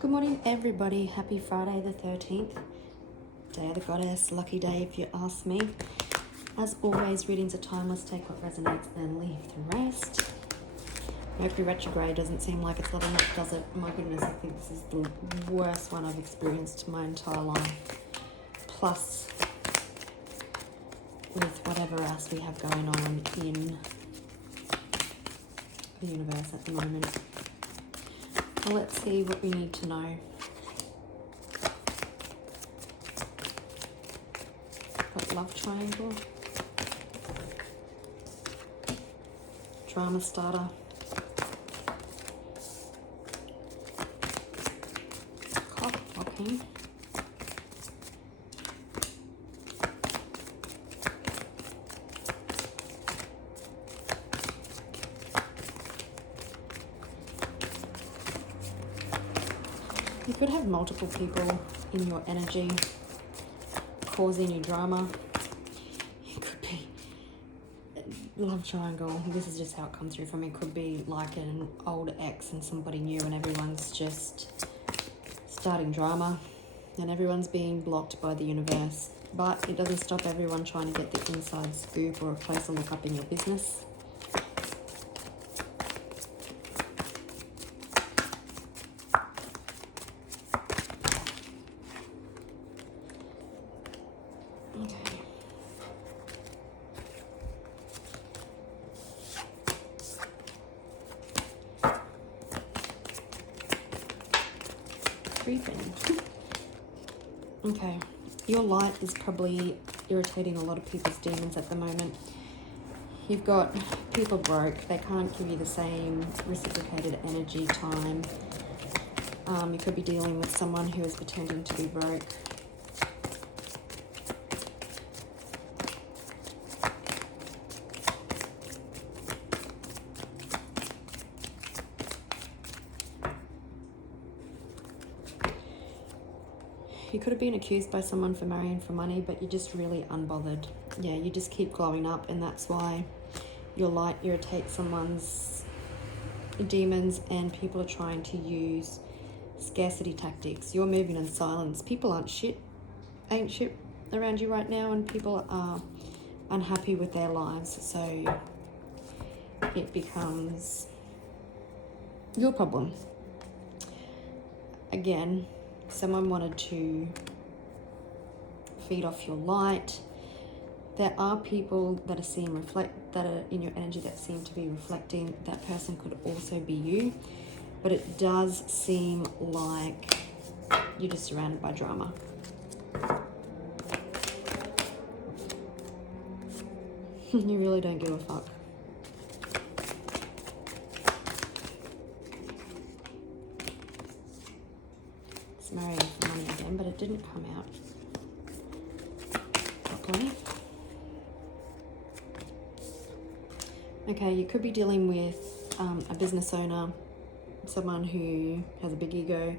Good morning, everybody. Happy Friday the 13th. Day of the Goddess. Lucky day if you ask me. As always, readings are timeless. Take what resonates and leave the rest. Mercury retrograde doesn't seem like it's loving it, does it? My goodness, I think this is the worst one I've experienced my entire life. Plus, with whatever else we have going on in the universe at the moment. Well, let's see what we need to know. Got love triangle. Drama starter. Clock blocking. You could have multiple people in your energy causing you drama. It could be love triangle. This is just how it comes through for me. It could be like an old ex and somebody new and everyone's just starting drama and everyone's being blocked by the universe. But it doesn't stop everyone trying to get the inside scoop or a closer look up in your business. Okay, your light is probably irritating a lot of people's demons at the moment. You've got people broke. They can't give you the same reciprocated energy time. You could be dealing with someone who is pretending to be broke. You could have been accused by someone for marrying for money, but you're just really unbothered. Yeah, you just keep glowing up, and that's why your light irritates someone's demons, and people are trying to use scarcity tactics. You're moving in silence. People ain't shit around you right now, and people are unhappy with their lives, so it becomes your problem. Again, someone wanted to feed off your light. There are people that are in your energy that seem to be reflecting. That person could also be you, but it does seem like you're just surrounded by drama. You really don't give a fuck. Marrying for money again, but it didn't come out properly. Okay, you could be dealing with a business owner, someone who has a big ego.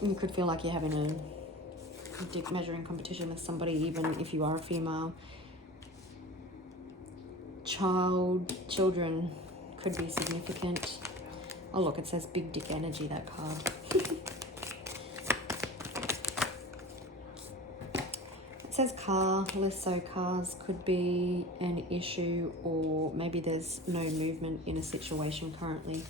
You could feel like you're having a dick measuring competition with somebody, even if you are a female. Children could be significant. Oh look, it says big dick energy, that card. It says car, less so cars could be an issue, or maybe there's no movement in a situation currently.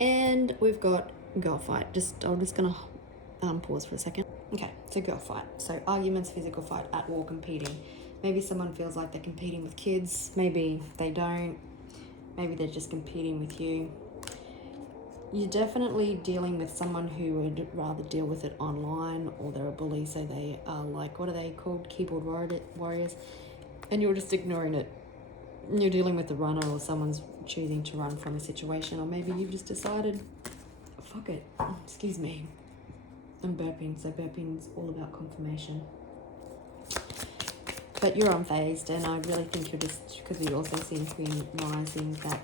And we've got girl fight. I'm just gonna pause for a second. Okay, so girl fight. So arguments, physical fight, at war, competing. Maybe someone feels like they're competing with kids. Maybe they don't. Maybe they're just competing with you. You're definitely dealing with someone who would rather deal with it online, or they're a bully, so they are like, what are they called? Keyboard warriors. And you're just ignoring it. You're dealing with the runner, or someone's choosing to run from a situation, or maybe you've just decided, fuck it. Excuse me. I'm burping, so burping is all about confirmation. But you're unfazed, and I really think you're just, because you also seem to be rising, that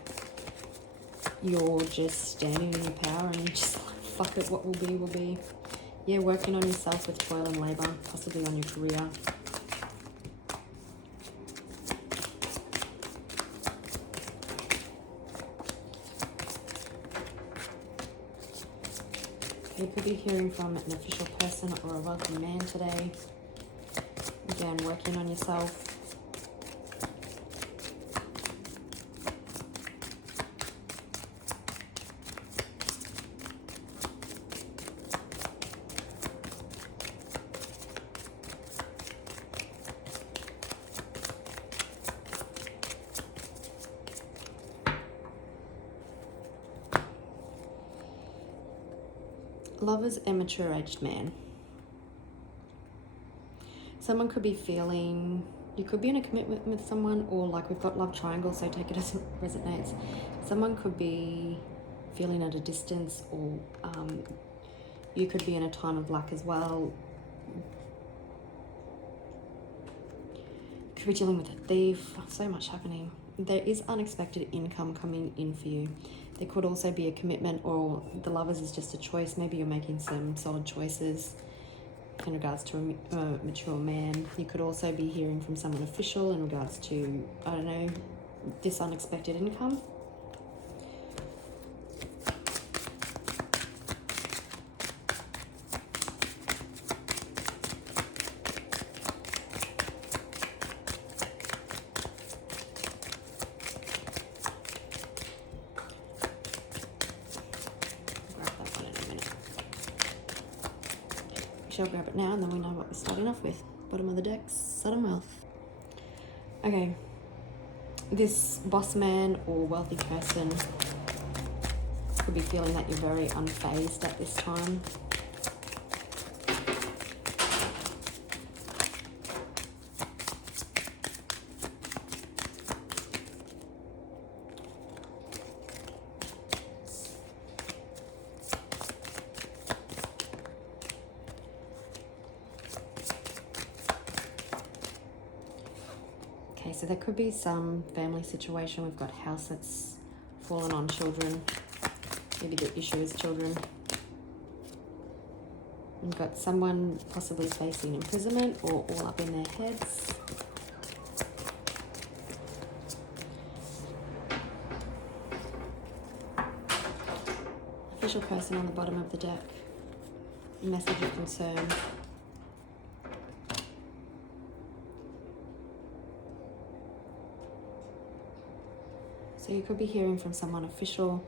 you're just standing in your power and you're just like, fuck it, what will be, will be. Yeah, working on yourself with toil and labour, possibly on your career. You could be hearing from an official person or a wealthy man today. Again, working on yourself. Lover's a mature-aged man. Someone could be feeling, you could be in a commitment with someone, or like we've got love triangle, so take it as it resonates. Someone could be feeling at a distance, or you could be in a time of lack as well. Could be dealing with a thief. So much happening. There is unexpected income coming in for you. There could also be a commitment, or the Lovers is just a choice. Maybe you're making some solid choices in regards to a mature man. You could also be hearing from someone official in regards to, I don't know, this unexpected income. I'll grab it now, and then we know what we're starting off with. Bottom of the deck, sudden wealth. Okay, this boss man or wealthy person could be feeling that you're very unfazed at this time. So there could be some family situation. We've got house that's fallen on children. Maybe the issue is children. We've got someone possibly facing imprisonment or all up in their heads. Official person on the bottom of the deck. Message of concern. So you could be hearing from someone official.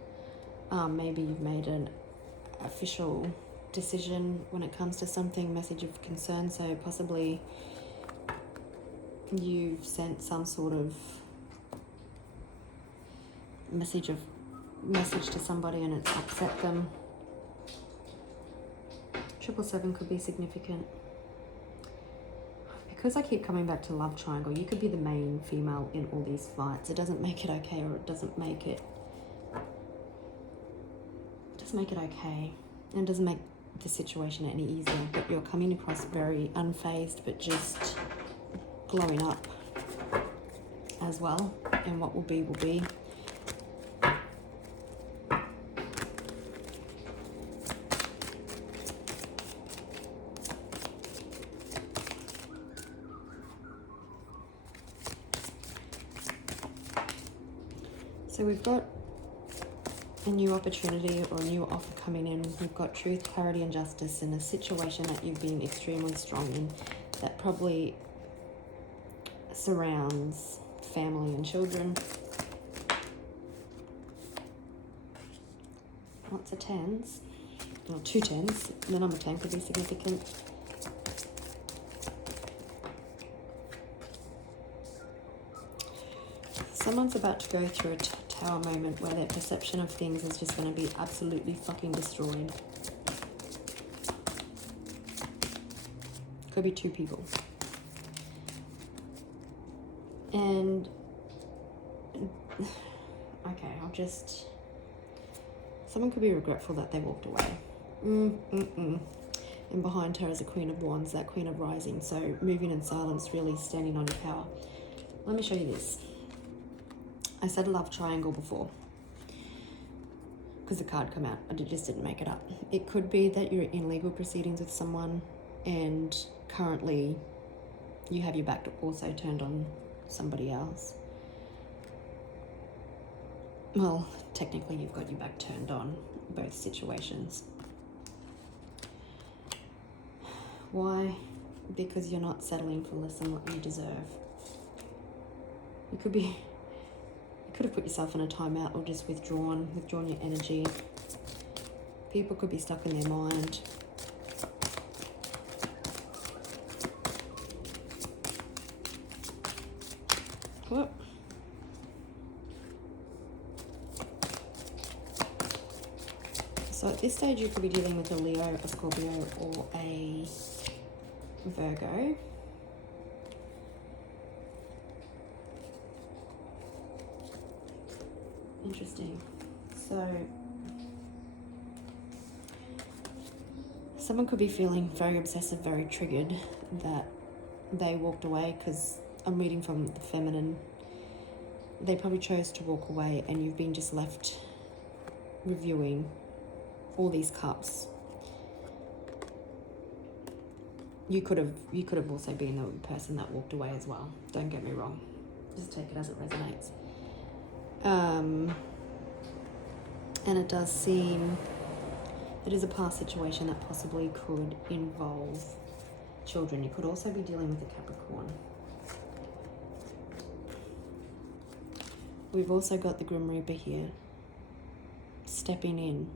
Maybe you've made an official decision when it comes to something, message of concern. So possibly you've sent some sort of message to somebody and it's upset them. 777 could be significant. Because I keep coming back to love triangle, you could be the main female in all these fights. It doesn't make it okay, or it doesn't make it okay, and doesn't make the situation any easier. But you're coming across very unfazed, but just glowing up as well. And what will be will be. So we've got a new opportunity or a new offer coming in. We've got truth, clarity, and justice in a situation that you've been extremely strong in, that probably surrounds family and children. Lots of tens, well, 2 tens. The number 10 could be significant. Someone's about to go through a tower moment where their perception of things is just going to be absolutely fucking destroyed. Could be 2 people. And okay, someone could be regretful that they walked away. And behind her is a Queen of Wands, that Queen of Rising. So moving in silence, really standing on your power. Let me show you this. I said love triangle before because the card came out. I just didn't make it up. It could be that you're in legal proceedings with someone and currently you have your back also turned on somebody else. Well, technically you've got your back turned on both situations. Why? Because you're not settling for less than what you deserve. You could have put yourself in a timeout or just withdrawn your energy. People could be stuck in their mind. Whoop. So at this stage, you could be dealing with a Leo, a Scorpio, or a Virgo. Interesting. So someone could be feeling very obsessive, very triggered that they walked away, because I'm reading from the feminine. They probably chose to walk away and you've been just left reviewing all these cups. You could have also been the person that walked away as well. Don't get me wrong. Just take it as it resonates. And it does seem it is a past situation that possibly could involve children. You could also be dealing with a Capricorn. We've also got the Grim Reaper here, stepping in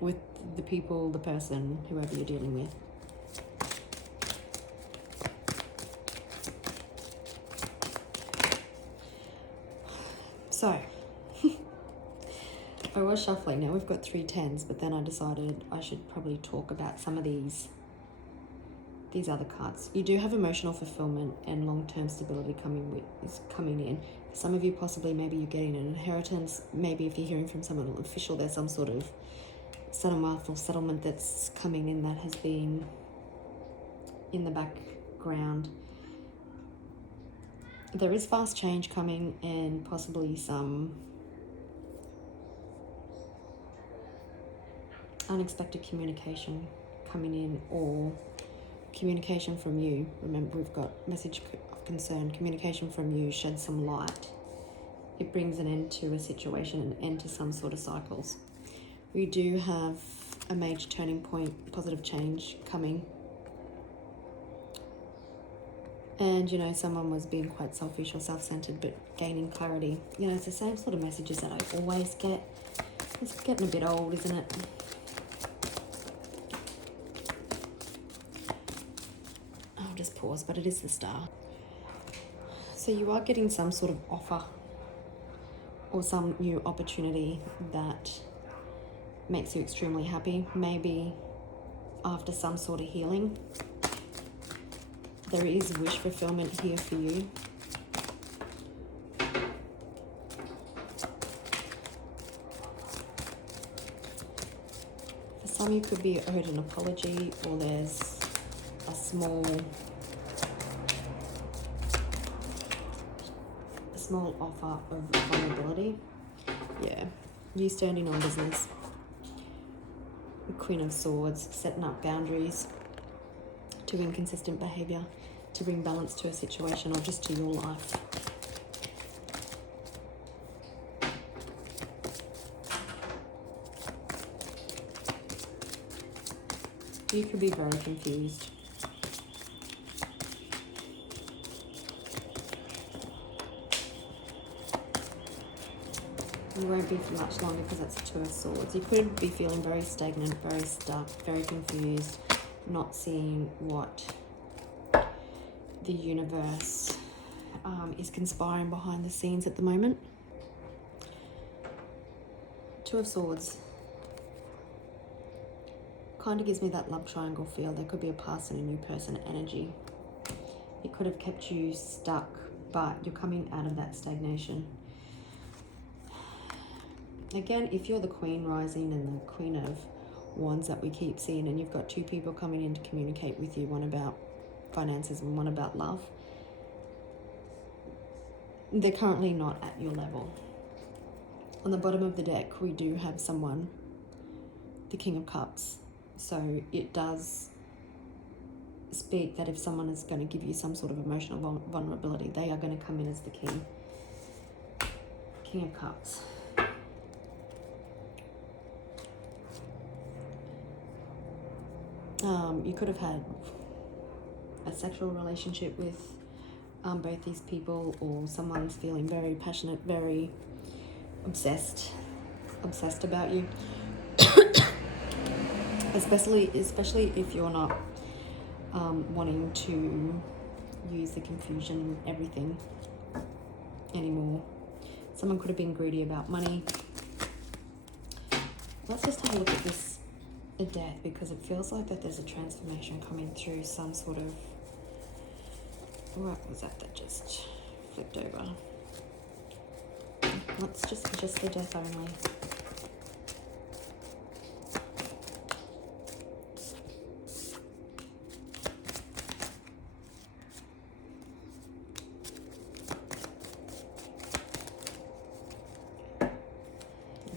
with the people, the person, whoever you're dealing with. So, I was shuffling. Now we've got 3 tens, but then I decided I should probably talk about some of these other cards. You do have emotional fulfillment and long-term stability coming in. For some of you, possibly, maybe you're getting an inheritance. Maybe if you're hearing from someone official, there's some sort of settlement or settlement that's coming in that has been in the background. There is fast change coming and possibly some unexpected communication coming in, or communication from you. Remember, we've got message of concern. Communication from you sheds some light. It brings an end to a situation, an end to some sort of cycles. We do have a major turning point, positive change coming. And, you know, someone was being quite selfish or self-centered, but gaining clarity. You know, it's the same sort of messages that I always get. It's getting a bit old, isn't it? I'll just pause, but it is the Star. So you are getting some sort of offer or some new opportunity that makes you extremely happy. Maybe after some sort of healing. There is wish fulfillment here for you. For some, you could be owed an apology, or there's a small offer of vulnerability. Yeah, you standing on business. The Queen of Swords, setting up boundaries to inconsistent behavior, to bring balance to a situation or just to your life. You could be very confused. You won't be for much longer because that's the Two of Swords. You could be feeling very stagnant, very stuck, very confused, not seeing what the universe is conspiring behind the scenes at the moment. Two of Swords kind of gives me that love triangle feel. There could be a past and a new person energy. It could have kept you stuck, but you're coming out of that stagnation. Again, if you're the Queen rising and the Queen of Wands that we keep seeing, and you've got 2 people coming in to communicate with you, one about finances and one about love, they're currently not at your level. On the bottom of the deck, we do have someone, the King of Cups. So it does speak that if someone is going to give you some sort of emotional vulnerability, they are going to come in as the King. King of Cups. You could have had a sexual relationship with both these people, or someone's feeling very passionate, very obsessed about you. especially if you're not wanting to use the confusion and everything anymore. Someone could have been greedy about money. Let's just have a look at this death, because it feels like that there's a transformation coming through, some sort of, what was that just flipped over? Let's just the death only.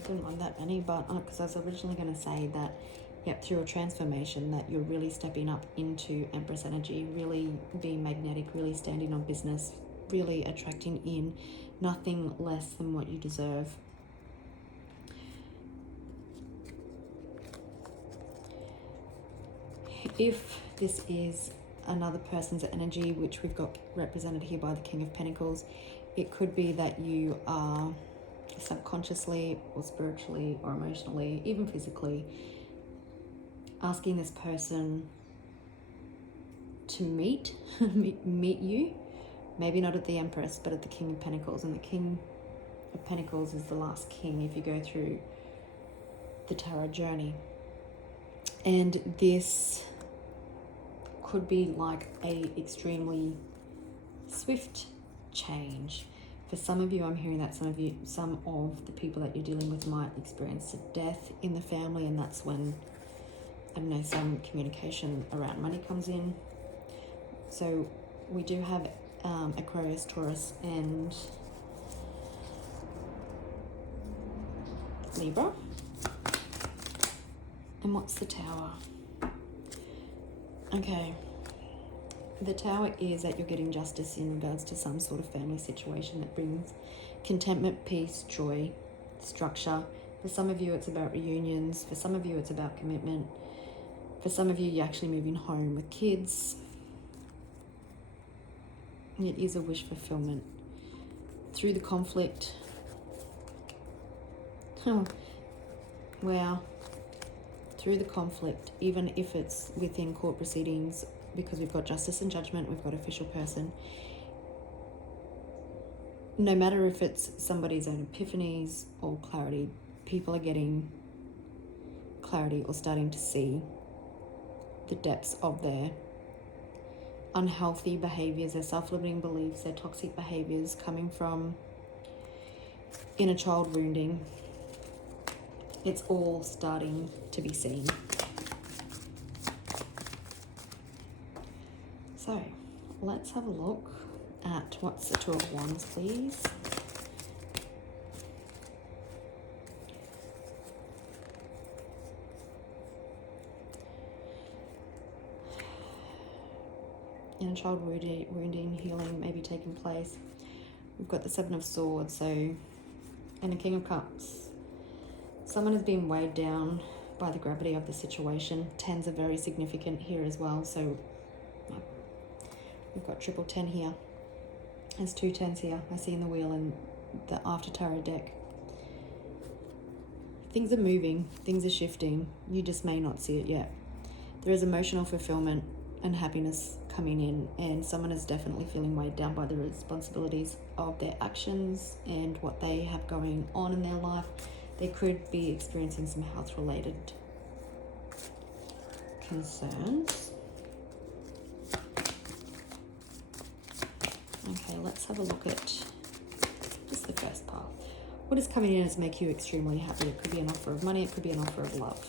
Didn't want that many, but because I was originally going to say that, yep, through a transformation that you're really stepping up into Empress energy, really being magnetic, really standing on business, really attracting in nothing less than what you deserve. If this is another person's energy, which we've got represented here by the King of Pentacles, it could be that you are subconsciously or spiritually or emotionally, even physically, asking this person to meet you, maybe not at the Empress, but at the King of Pentacles. And the King of Pentacles is the last king if you go through the tarot journey. And this could be like a extremely swift change. For some of you, I'm hearing that some of the people that you're dealing with might experience a death in the family, and that's when, I don't know, some communication around money comes in. So we do have Aquarius, Taurus, and Libra. And what's the Tower? Okay. The Tower is that you're getting justice in regards to some sort of family situation that brings contentment, peace, joy, structure. For some of you, it's about reunions. For some of you, it's about commitment. For some of you, you're actually moving home with kids. It is a wish fulfillment. Through the conflict. Oh, wow. Through the conflict, even if it's within court proceedings, because we've got justice and judgment, we've got official person. No matter if it's somebody's own epiphanies or clarity, people are getting clarity or starting to see the depths of their unhealthy behaviors, their self-limiting beliefs, their toxic behaviors coming from inner child wounding. It's all starting to be seen. So let's have a look at what's the Two of Wands, please. Inner child wounding, healing may be taking place. We've got the Seven of Swords, so, and the King of Cups. Someone has been weighed down by the gravity of the situation. Tens are very significant here as well, so we've got triple 10 here. There's 2 10s here. I see in the wheel and the after tarot deck. Things are moving. Things are shifting. You just may not see it yet. There is emotional fulfillment and happiness coming in, and someone is definitely feeling weighed down by the responsibilities of their actions and what they have going on in their life. They could be experiencing some health-related concerns. Okay, let's have a look at just the first part. What is coming in is make you extremely happy. It could be an offer of money. It could be an offer of love.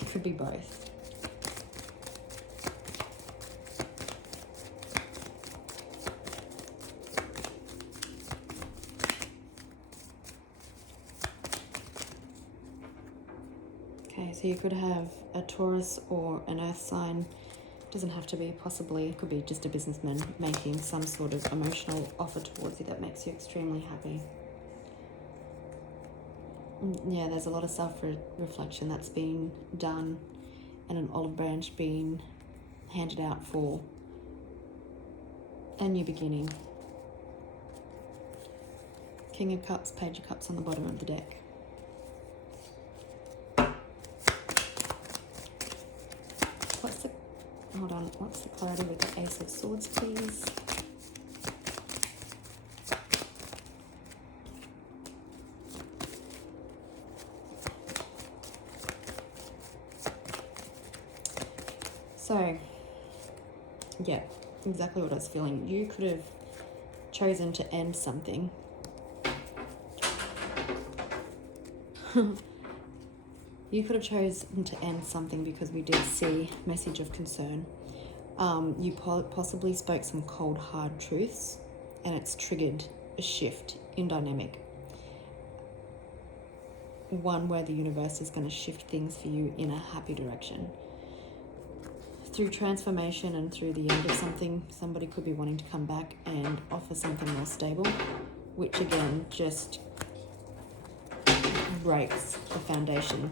It could be both. Okay, so you could have a Taurus or an earth sign. Doesn't have to be, possibly. It could be just a businessman making some sort of emotional offer towards you that makes you extremely happy. Yeah, there's a lot of self-reflection that's being done and an olive branch being handed out for a new beginning. King of Cups, Page of Cups on the bottom of the deck. What's the clarity with the Ace of Swords, please? So, yeah, exactly what I was feeling. You could have chosen to end something. You could have chosen to end something because we did see message of concern. You possibly spoke some cold, hard truths, and it's triggered a shift in dynamic. One where the universe is going to shift things for you in a happy direction. Through transformation and through the end of something, somebody could be wanting to come back and offer something more stable, which again just breaks the foundation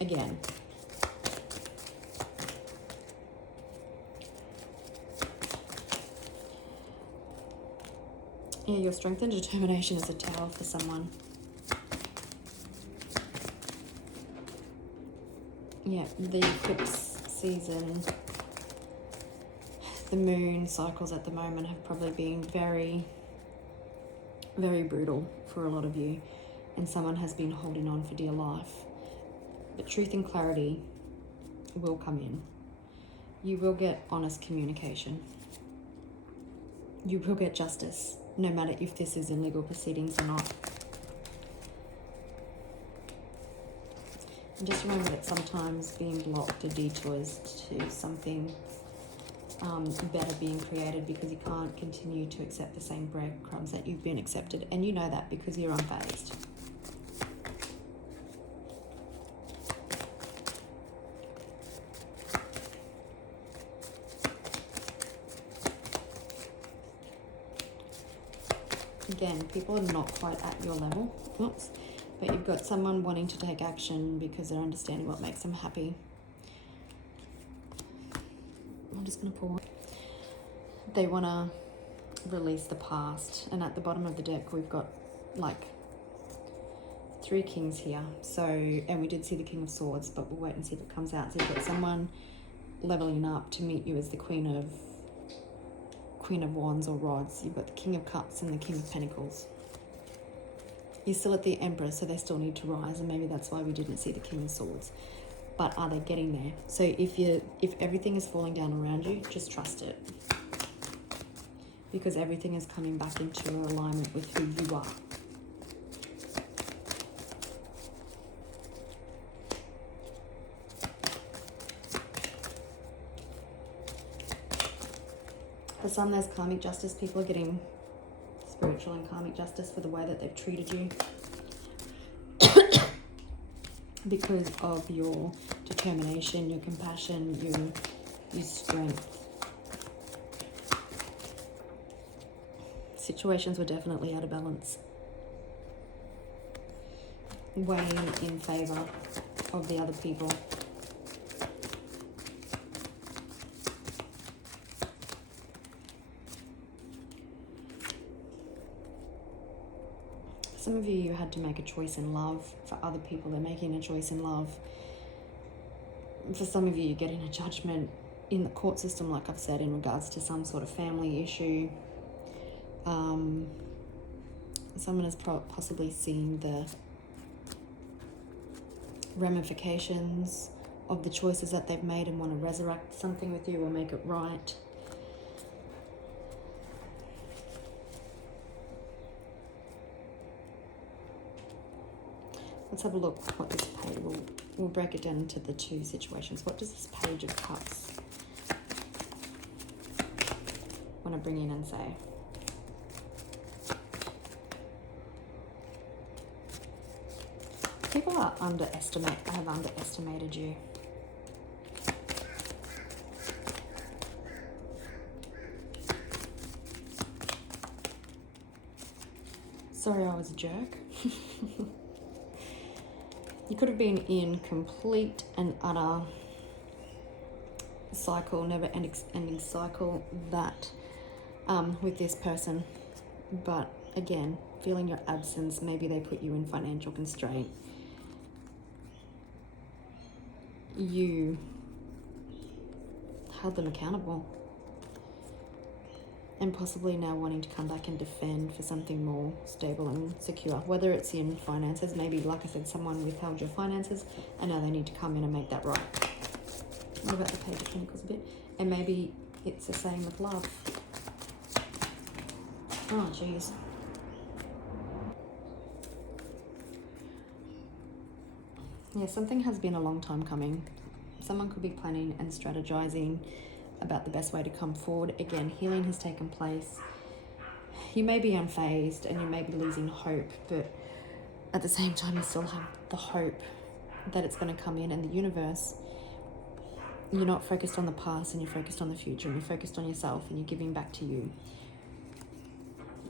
again. Yeah, your strength and determination is a tower for someone. Yeah, the eclipse season, the moon cycles at the moment have probably been very, very brutal for a lot of you, and someone has been holding on for dear life. But truth and clarity will come in. You will get honest communication. You will get justice, no matter if this is in legal proceedings or not. And just remember that sometimes being blocked are detours to something better being created, because you can't continue to accept the same breadcrumbs that you've been accepted. And you know that because you're unfazed. Again, people are not quite at your level. Oops. But you've got someone wanting to take action because they're understanding what makes them happy. I'm just going to pull. They want to release the past. And at the bottom of the deck, we've got like 3 kings here. So, and we did see the King of Swords, but we'll wait and see if it comes out. So you've got someone leveling up to meet you as the Queen of Wands or Rods. You've got the King of Cups and the King of Pentacles. You're still at the Emperor, so they still need to rise, and maybe that's why we didn't see the King of Swords. But are they getting there? So if everything is falling down around you, just trust it. Because everything is coming back into alignment with who you are. For some, there's karmic justice. People are getting spiritual and karmic justice for the way that they've treated you because of your determination, your compassion, your strength. Situations were definitely out of balance, weighing in favor of the other people. Some of you had to make a choice in love. For other people, they're making a choice in love. For some of you, you're getting a judgment in the court system, like I've said, in regards to some sort of family issue. Someone has possibly seen the ramifications of the choices that they've made and want to resurrect something with you or make it right. Let's have a look what this page, we'll break it down into the 2 situations. What does this Page of Cups want to bring in and say? People have underestimated you. Sorry, I was a jerk. You could have been in complete and utter cycle, never ending cycle that with this person. But again, feeling your absence, maybe they put you in financial constraint. You held them accountable. And possibly now wanting to come back and defend for something more stable and secure. Whether it's in finances, maybe, like I said, someone withheld your finances and now they need to come in and make that right. What about the Page of Pentacles a bit? And maybe it's the same with love. Oh, jeez. Yeah, something has been a long time coming. Someone could be planning and strategizing about the best way to come forward. Again, healing has taken place. You may be unfazed and you may be losing hope, but at the same time you still have the hope that it's going to come in, and the universe, you're not focused on the past and you're focused on the future, and you're focused on yourself and you're giving back to you.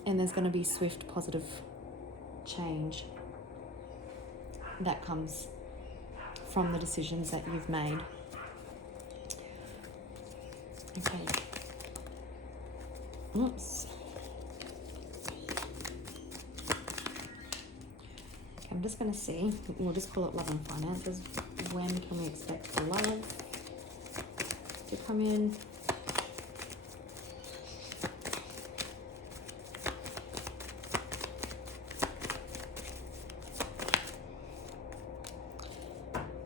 And there's going to be swift positive change that comes from the decisions that you've made. Okay. Oops. Okay, I'm just going to see. We'll just call it love and finances. When can we expect the love to come in?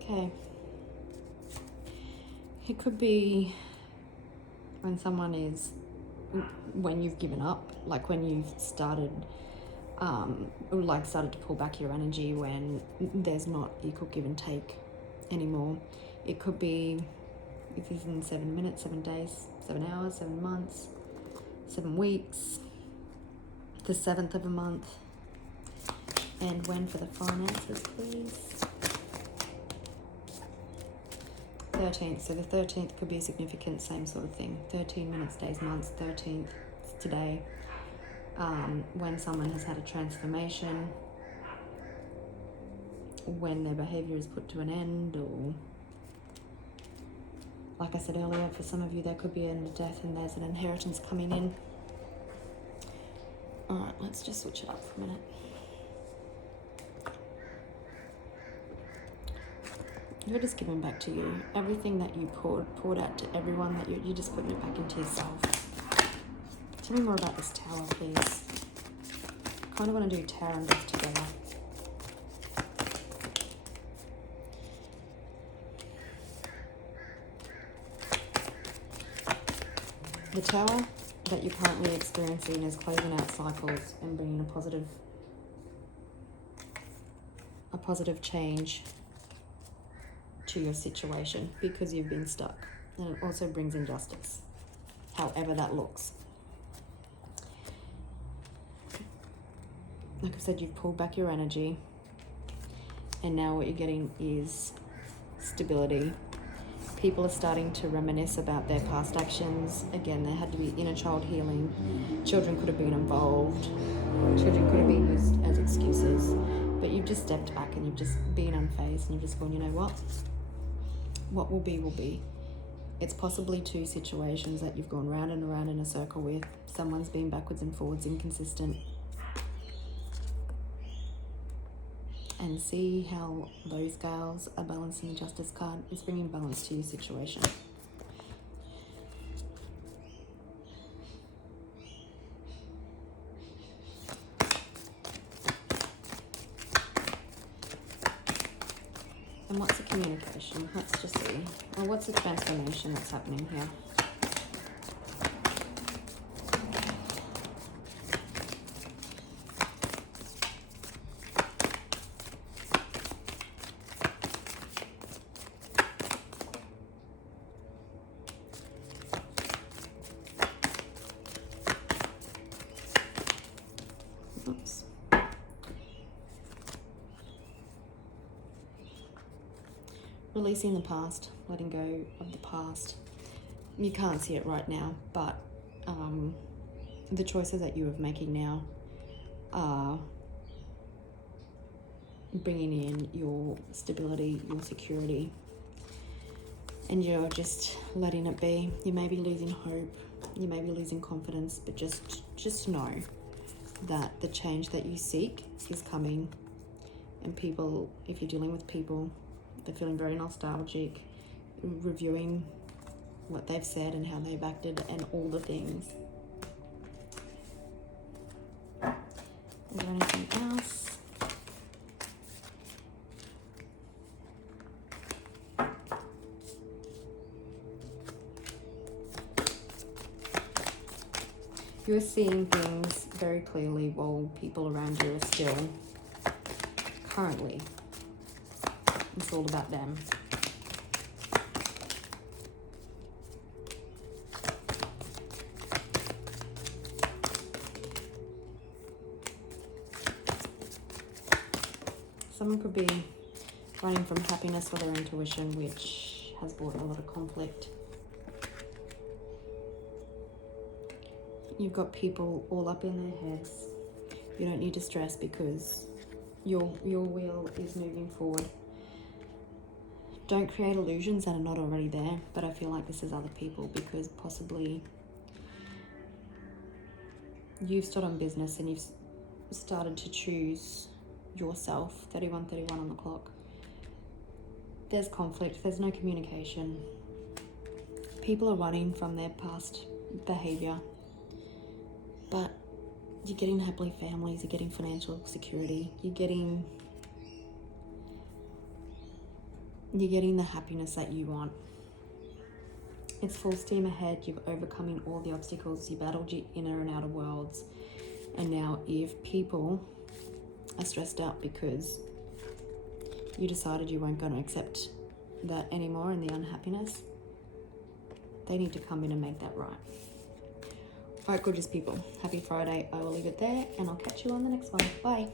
Okay. It could be when someone is, when you've given up, like when you've started, started to pull back your energy, when there's not equal give and take anymore. It could be, if it's in 7 minutes, 7 days, 7 hours, 7 months, 7 weeks, the 7th of a month. And when for the finances, please? 13th, so the 13th could be significant, same sort of thing. 13 minutes, days, months, 13th, it's today. When someone has had a transformation, when their behavior is put to an end, or like I said earlier, for some of you there could be a death and there's an inheritance coming in. Alright, let's just switch it up for a minute. You're just giving back to you. Everything that you poured out to everyone, that you're just putting it back into yourself. Tell me more about this Tower, please. I kind of want to do Tower and Death together. The Tower that you're currently experiencing is closing out cycles and bringing a positive change to your situation, because you've been stuck. And it also brings injustice, however that looks. Like I said, you've pulled back your energy, and now what you're getting is stability. People are starting to reminisce about their past actions. Again, there had to be inner child healing. Children could have been involved. Children could have been used as excuses. But you've just stepped back and you've just been unfazed, and you've just gone, you know what? What will be, will be. It's possibly two situations that you've gone round and around in a circle with. Someone's been backwards and forwards, inconsistent. And see how those scales are balancing the Justice card. It's bringing balance to your situation. And what's the communication? Let's just see. Well, what's the transformation that's happening here? Oops. Releasing the past, letting go of the past. You can't see it right now, but the choices that you are making now are bringing in your stability, your security. and you're just letting it be. You may be losing hope, you may be losing confidence, but just know that the change that you seek is coming. And people, if you're dealing with people, they're feeling very nostalgic, reviewing what they've said and how they've acted and all the things. Is there anything else? You're seeing things very clearly while people around you are still currently. It's all about them. Someone could be running from happiness or their intuition, which has brought a lot of conflict. You've got people all up in their heads. You don't need to stress because your wheel is moving forward. Don't create illusions that are not already there, but I feel like this is other people because possibly you've stood on business and you've started to choose yourself. 31:31 on the clock. There's conflict, there's no communication. People are running from their past behavior, but you're getting happily families, you're getting financial security, you're getting the happiness that you want. It's full steam ahead. You're overcoming all the obstacles. You battled your inner and outer worlds. And now if people are stressed out because you decided you weren't going to accept that anymore and the unhappiness, they need to come in and make that right. All right, gorgeous people. Happy Friday. I will leave it there and I'll catch you on the next one. Bye.